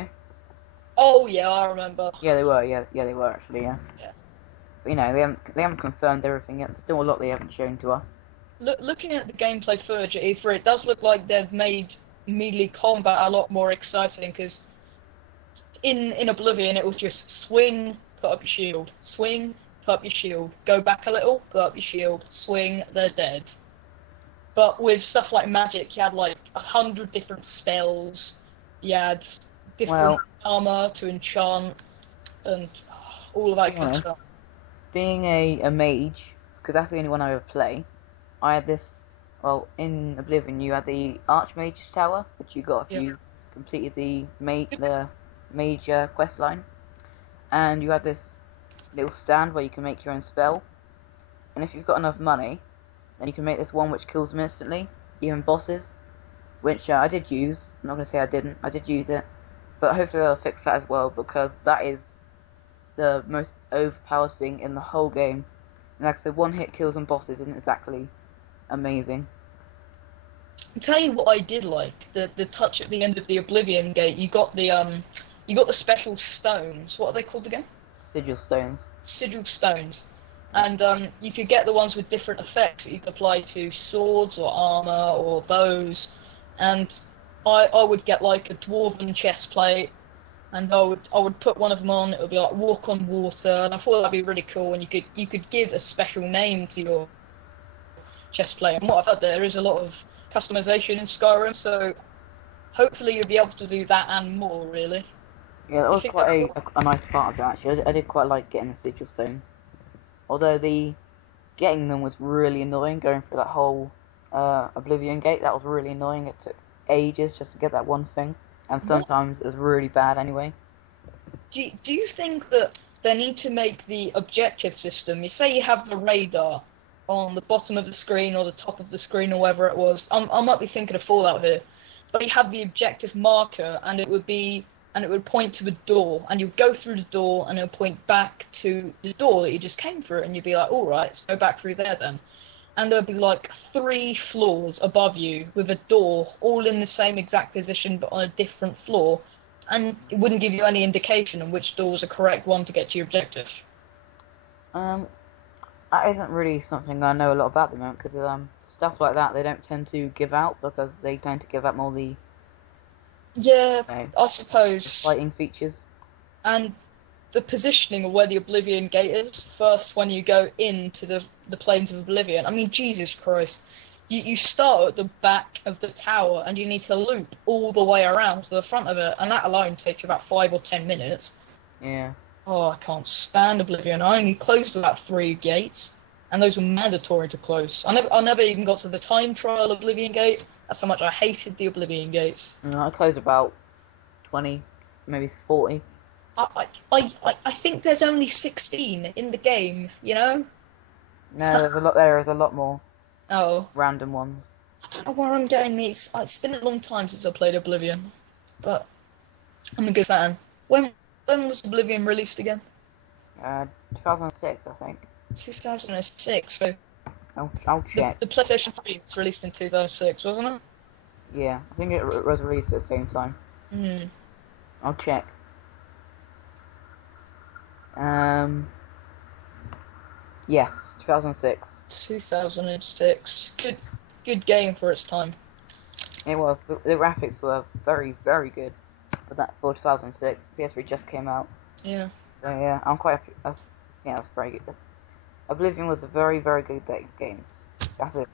though. Oh yeah, I remember. Yeah, they were. Yeah, they were actually. Yeah. Yeah. But, they haven't confirmed everything yet. There's still a lot they haven't shown to us. Looking at the gameplay footage at E3, it does look like they've made melee combat a lot more exciting because in Oblivion it was just swing, put up your shield, swing, put up your shield, go back a little, put up your shield, swing, they're dead. But with stuff like magic, you had like 100 different spells, you had different Well, armor to enchant, and all of to that be kind of honest, stuff. being a mage, because that's the only one I ever play, I had this. Well, in Oblivion, you had the Archmage's Tower, which you got if Yeah. you completed the mage quest line, and you had this little stand where you can make your own spell, and if you've got enough money, then you can make this one which kills them instantly, even bosses, which I did use. I'm not gonna say I didn't. I did use it, but hopefully they'll fix that as well because that is the most overpowered thing in the whole game. And like I said, one hit kills on bosses isn't exactly amazing. I'll tell you what I did like the touch at the end of the Oblivion gate. You got the special stones. What are they called again? Sigil stones. Sigil stones. And you could get the ones with different effects that you could apply to swords or armor or bows. And I would get like a dwarven chest plate, and I would put one of them on. It would be like walk on water, and I thought that'd be really cool. And you could give a special name to your chest plate. And what I've heard, there is a lot of customization in Skyrim, so hopefully you'll be able to do that and more. Really, Yeah, that you was think quite that? a nice part of it actually. I did quite like getting the sigil stones. Although getting them was really annoying, going through that whole Oblivion gate, that was really annoying. It took ages just to get that one thing, and What sometimes it was really bad anyway. do you think that they need to make the objective system? You say you have the radar on the bottom of the screen or the top of the screen or wherever it was. I might be thinking of Fallout here, but you have the objective marker, and it would point to a door, and you'd go through the door, and it would point back to the door that you just came through, and you'd be like, all right, let's go back through there then. And there'd be like 3 floors above you with a door all in the same exact position but on a different floor, and it wouldn't give you any indication on which door was the correct one to get to your objective. Um, that isn't really something I know a lot about at the moment because stuff like that they don't tend to give out because they tend to give out more Yeah, you know, I the suppose. fighting features. And the positioning of where the Oblivion Gate is first when you go into the plains of Oblivion. I mean, Jesus Christ. You start at the back of the tower and you need to loop all the way around to the front of it, and that alone takes you about 5 or 10 minutes. Yeah. Oh, I can't stand Oblivion. I only closed about 3 gates, and those were mandatory to close. I never even got to the time trial Oblivion Gate. That's how much I hated the Oblivion Gates. I closed about 20, maybe 40. I think there's only 16 in the game, you know? No, there is a lot more Oh, random ones. I don't know where I'm getting these. It's been a long time since I played Oblivion, but I'm a good fan. When was Oblivion released again? 2006, I think. 2006. So I'll check. the PlayStation 3 was released in 2006, wasn't it? Yeah, I think it was released at the same time. Hmm. I'll check. Um, yes, 2006. 2006. Good game for its time. It was. The graphics were very, very good for 2006. PS3 just came out, Yeah. so yeah, I'm quite happy. That's very good. Oblivion was a very, very good game. That's it.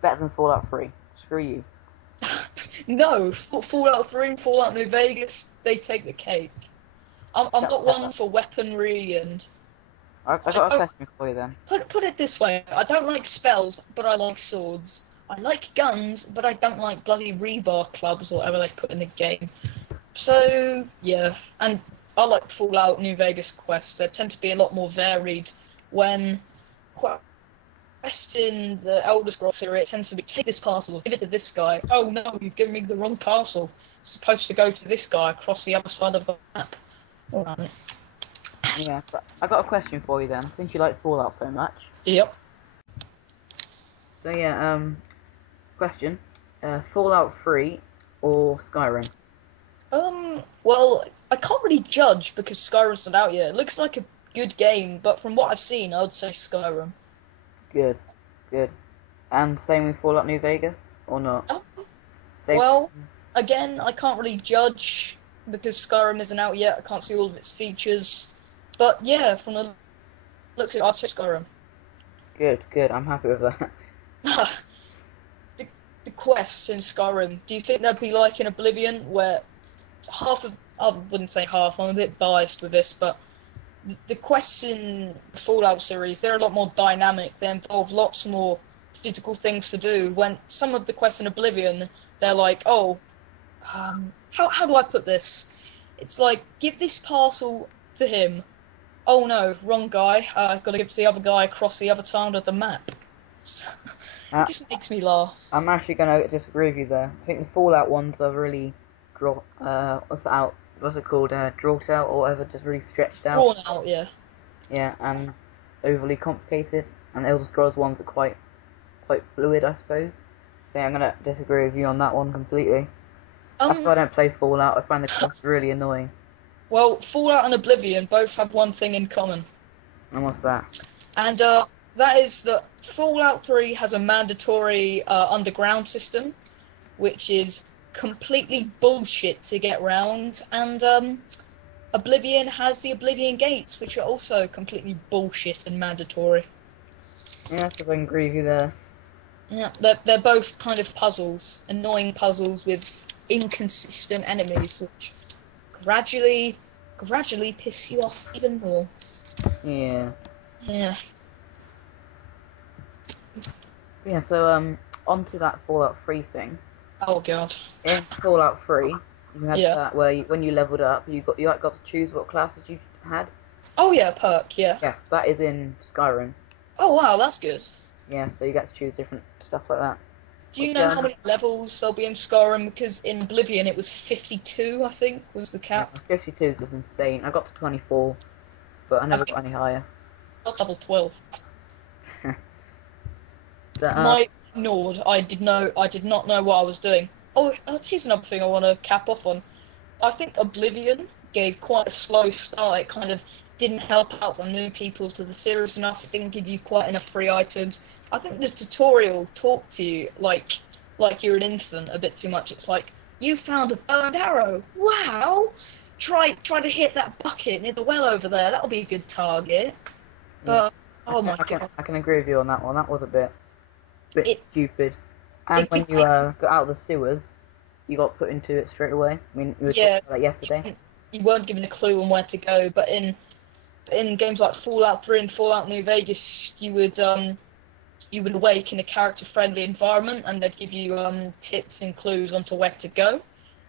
Better than Fallout 3. Screw you. No, Fallout 3 and Fallout New Vegas, they take the cake. I'm not Shut one up. for weaponry, and I I got a don't question for you then. put it this way. I don't like spells, but I like swords. I like guns, but I don't like bloody rebar clubs or whatever they put in the game. So yeah, and I like Fallout New Vegas quests. They tend to be a lot more varied. When quests in the Elder Scrolls series, it tends to be take this castle, give it to this guy. Oh no, you've given me the wrong castle. It's supposed to go to this guy across the other side of the map. Alright. Yeah, but I got a question for you then, since you like Fallout so much. Yep. So yeah, question: Fallout 3 or Skyrim? Well, I can't really judge because Skyrim's not out yet. It looks like a good game, but from what I've seen, I would say Skyrim. Good, good. And same with Fallout New Vegas, or not? Oh, Same. well, again, I can't really judge because Skyrim isn't out yet. I can't see all of its features. But yeah, from the looks of it, I'd say Skyrim. Good, good. I'm happy with that. The quests in Skyrim, do you think they'd be like in Oblivion, where half of, I wouldn't say half, I'm a bit biased with this, but the quests in the Fallout series, they're a lot more dynamic. They involve lots more physical things to do. When some of the quests in Oblivion, they're like, oh, how do I put this? It's like, give this parcel to him. Oh no, wrong guy. I've got to give it to the other guy across the other side of the map. It just makes me laugh. I'm actually going to disagree with you there. I think the Fallout ones are really what's it called? Drawn out or whatever, just really stretched out. Drawn out, yeah. Yeah, and overly complicated. And Elder Scrolls ones are quite fluid, I suppose. So yeah, I'm going to disagree with you on that one completely. That's why I don't play Fallout. I find the quests really annoying. Well, Fallout and Oblivion both have one thing in common. And what's that? And that is that Fallout 3 has a mandatory underground system, which is completely bullshit to get around, and Oblivion has the Oblivion Gates, which are also completely bullshit and mandatory. Yeah, so I can agree with you there. Yeah, they're both kind of puzzles, annoying puzzles with inconsistent enemies, which gradually piss you off even more. Yeah. Yeah. Yeah, so on to that Fallout 3 thing. Oh god. In Fallout 3, you had Yeah. that where when you leveled up, you got to choose what classes you had. Oh yeah, perk, yeah. Yeah, that is in Skyrim. Oh wow, that's good. Yeah, so you get to choose different stuff like that. Do you know how many levels there'll be in Skyrim? Because in Oblivion it was 52, I think, was the cap. Yeah, 52 is just insane. I got to 24, but I never got any higher. Not level 12. But, My Nord, I did not know what I was doing. Oh, here's another thing I want to cap off on. I think Oblivion gave quite a slow start. It kind of didn't help out the new people to the series enough. It didn't give you quite enough free items. I think the tutorial talked to you like you're an infant a bit too much. It's like, you found a bow and arrow. Wow! Try to hit that bucket near the well over there. That'll be a good target. But oh my god, I can agree with you on that one. That was a bit stupid. And it when you got out of the sewers, you got put into it straight away. I mean, we were talking about that yesterday. You weren't given a clue on where to go. But in games like Fallout 3 and Fallout New Vegas, you would awake in a character-friendly environment, and they'd give you tips and clues onto where to go,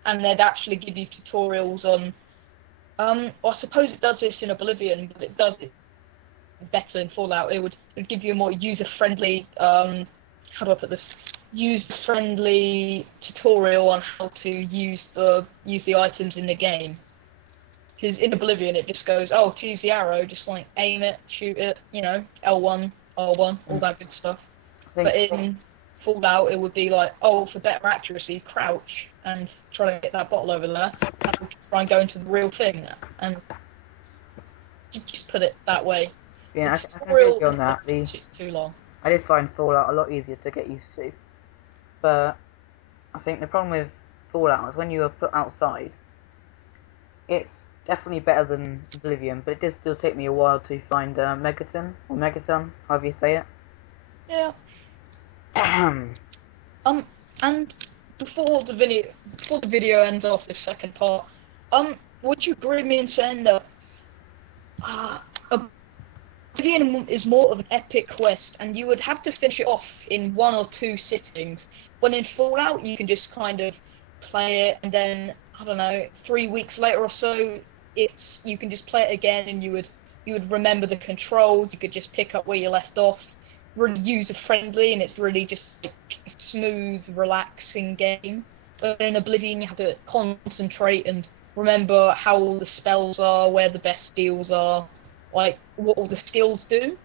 and they'd actually give you tutorials on. Well, I suppose it does this in Oblivion, but it does it better in Fallout. It would give you a more user-friendly. How do I put this? User-friendly tutorial on how to use the items in the game. Because in Oblivion it just goes, oh, to use the arrow, just like aim it, shoot it, L1, R1, all that good stuff. But in Fallout it would be like, oh, for better accuracy, crouch and try to get that bottle over there, and try and go into the real thing, and just put it that way. Yeah, I can agree with you on that. It's just too long. I did find Fallout a lot easier to get used to, but I think the problem with Fallout is when you are put outside, it's definitely better than Oblivion, but it did still take me a while to find Megaton, however you say it. Yeah. And before the video ends off this second part, would you agree with me in saying that Oblivion is more of an epic quest, and you would have to finish it off in 1 or 2 sittings, when in Fallout you can just kind of play it, and then, I don't know, 3 weeks later or so, you can just play it again, and you would remember the controls. You could just pick up where you left off. Really user friendly, and it's really just like a smooth, relaxing game. But in Oblivion, you have to concentrate and remember how all the spells are, where the best deals are, like what all the skills do.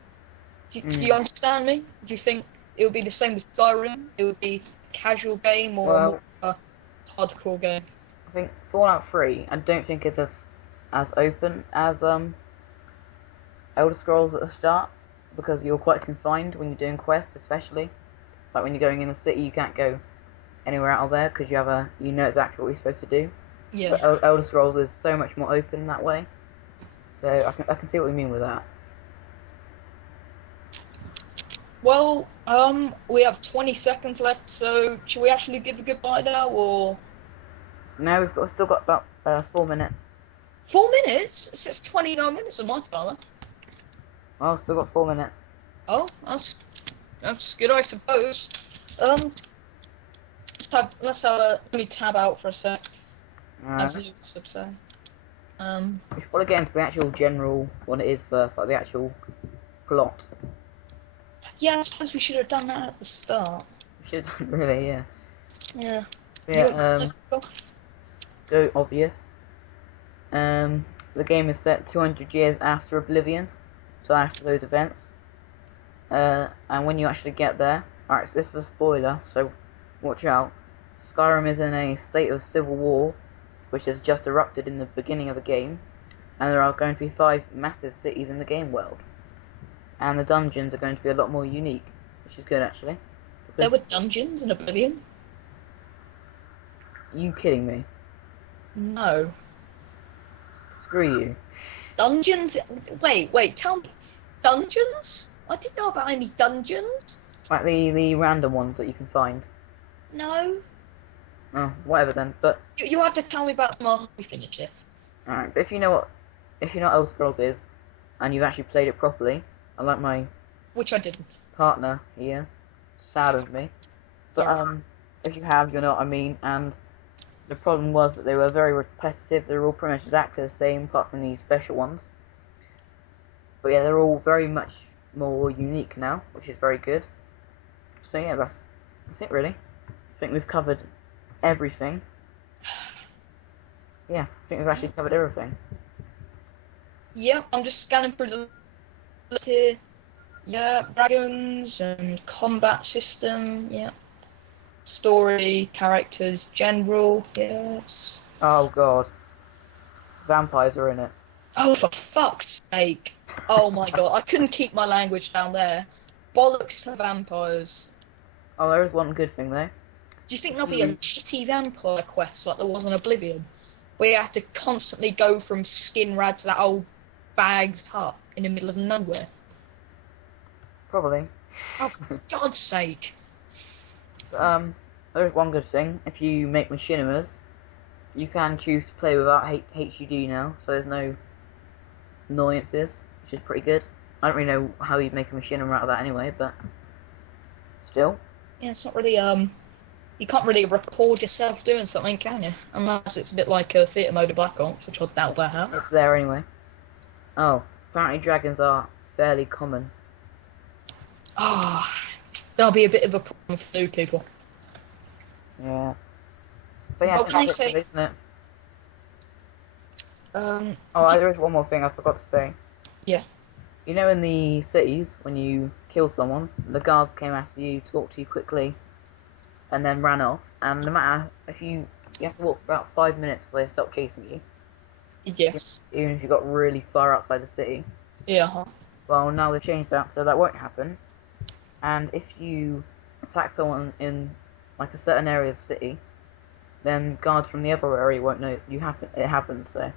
Do you understand me? Do you think it would be the same with Skyrim? It would be a casual game or a hardcore game? I think Fallout 3, I don't think it's as open as Elder Scrolls at the start, because you're quite confined when you're doing quests, especially. Like when you're going in the city, you can't go anywhere out of there because you know exactly what you're supposed to do. Yeah. But Elder Scrolls is so much more open that way. So I can see what you mean with that. Well, we have 20 seconds left, so should we actually give a goodbye now, or? No, still got about 4 minutes. 4 minutes? It says 29 minutes on my timer. Well, still got 4 minutes. Oh, that's good, I suppose. Let me tab out for a sec, as Lewis would say. We should probably get into the actual general what it is first, like the actual plot. Yeah, I suppose we should have done that at the start. We should really, yeah. Yeah. Yeah. Go obvious. The game is set 200 years after Oblivion, so after those events. And when you actually get there, alright, so this is a spoiler, so watch out. Skyrim is in a state of civil war, which has just erupted in the beginning of the game, and there are going to be 5 massive cities in the game world. And the dungeons are going to be a lot more unique, which is good actually. There were dungeons in Oblivion? Are you kidding me? No. Screw you. Dungeons? Wait, tell me. Dungeons? I didn't know about any dungeons. Like the random ones that you can find. No. Oh, whatever then, but... You have to tell me about them after we finish this. Alright, but if you know what Elder Scrolls is, and you've actually played it properly, unlike my... Which I didn't. ...partner here, saddened me. But, Sorry. If you have, you'll know what I mean, and the problem was that they were very repetitive, they were all pretty much exactly the same, apart from these special ones. But yeah, they're all very much more unique now, which is very good. So yeah, that's it really. I think we've covered everything. Yeah, I think we've actually covered everything. Yeah, I'm just scanning through the list here. Yeah, dragons and combat system, yeah. Story, characters, general, yes. Oh god. Vampires are in it. Oh, for fuck's sake. Oh my god, I couldn't keep my language down there. Bollocks to vampires. Oh, there is one good thing though. Do you think there'll be a shitty vampire quest like there was in Oblivion? Where you have to constantly go from Skinrad to that old Bag's hut in the middle of nowhere? Probably. Oh, for God's sake. There is one good thing. If you make machinimas, you can choose to play without HUD now, so there's no annoyances, which is pretty good. I don't really know how you'd make a machinima out of that anyway, but still. Yeah, it's not really, you can't really record yourself doing something, can you? Unless it's a bit like a theatre mode of Black Ops, which I doubt they have. It's there anyway. Oh, apparently dragons are fairly common. Ah, that'll be a bit of a problem for new people. Yeah. But yeah, I think that's it, isn't it? There is one more thing I forgot to say. Yeah. You know, in the cities, when you kill someone, the guards came after you, talked to you quickly, and then ran off. And no matter if you have to walk for about 5 minutes before they stop chasing you. Yes. Even if you got really far outside the city. Yeah. Well, now they've changed that, so that won't happen. And if you attack someone in like a certain area of the city, then guards from the other area won't know it happened. So.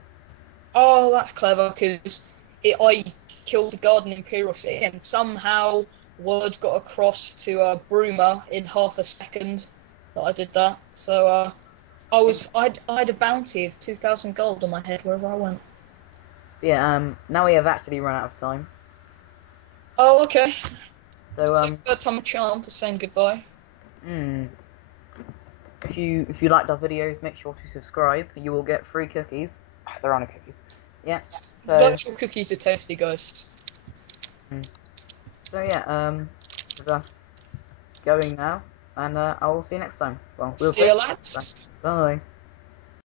Oh, that's clever, because I killed a guard in Imperial City, and somehow word got across to Bruma in half a second that I did that. So I had a bounty of 2,000 gold on my head wherever I went. Yeah. Now we have actually run out of time. Oh, okay. So third time a charm for saying goodbye. If you liked our videos, make sure to subscribe. You will get free cookies. They're on a cookie. Yeah. So, virtual cookies are tasty, guys. So yeah, that's going now, and I will see you next time. Well, we'll see you, lads. Bye.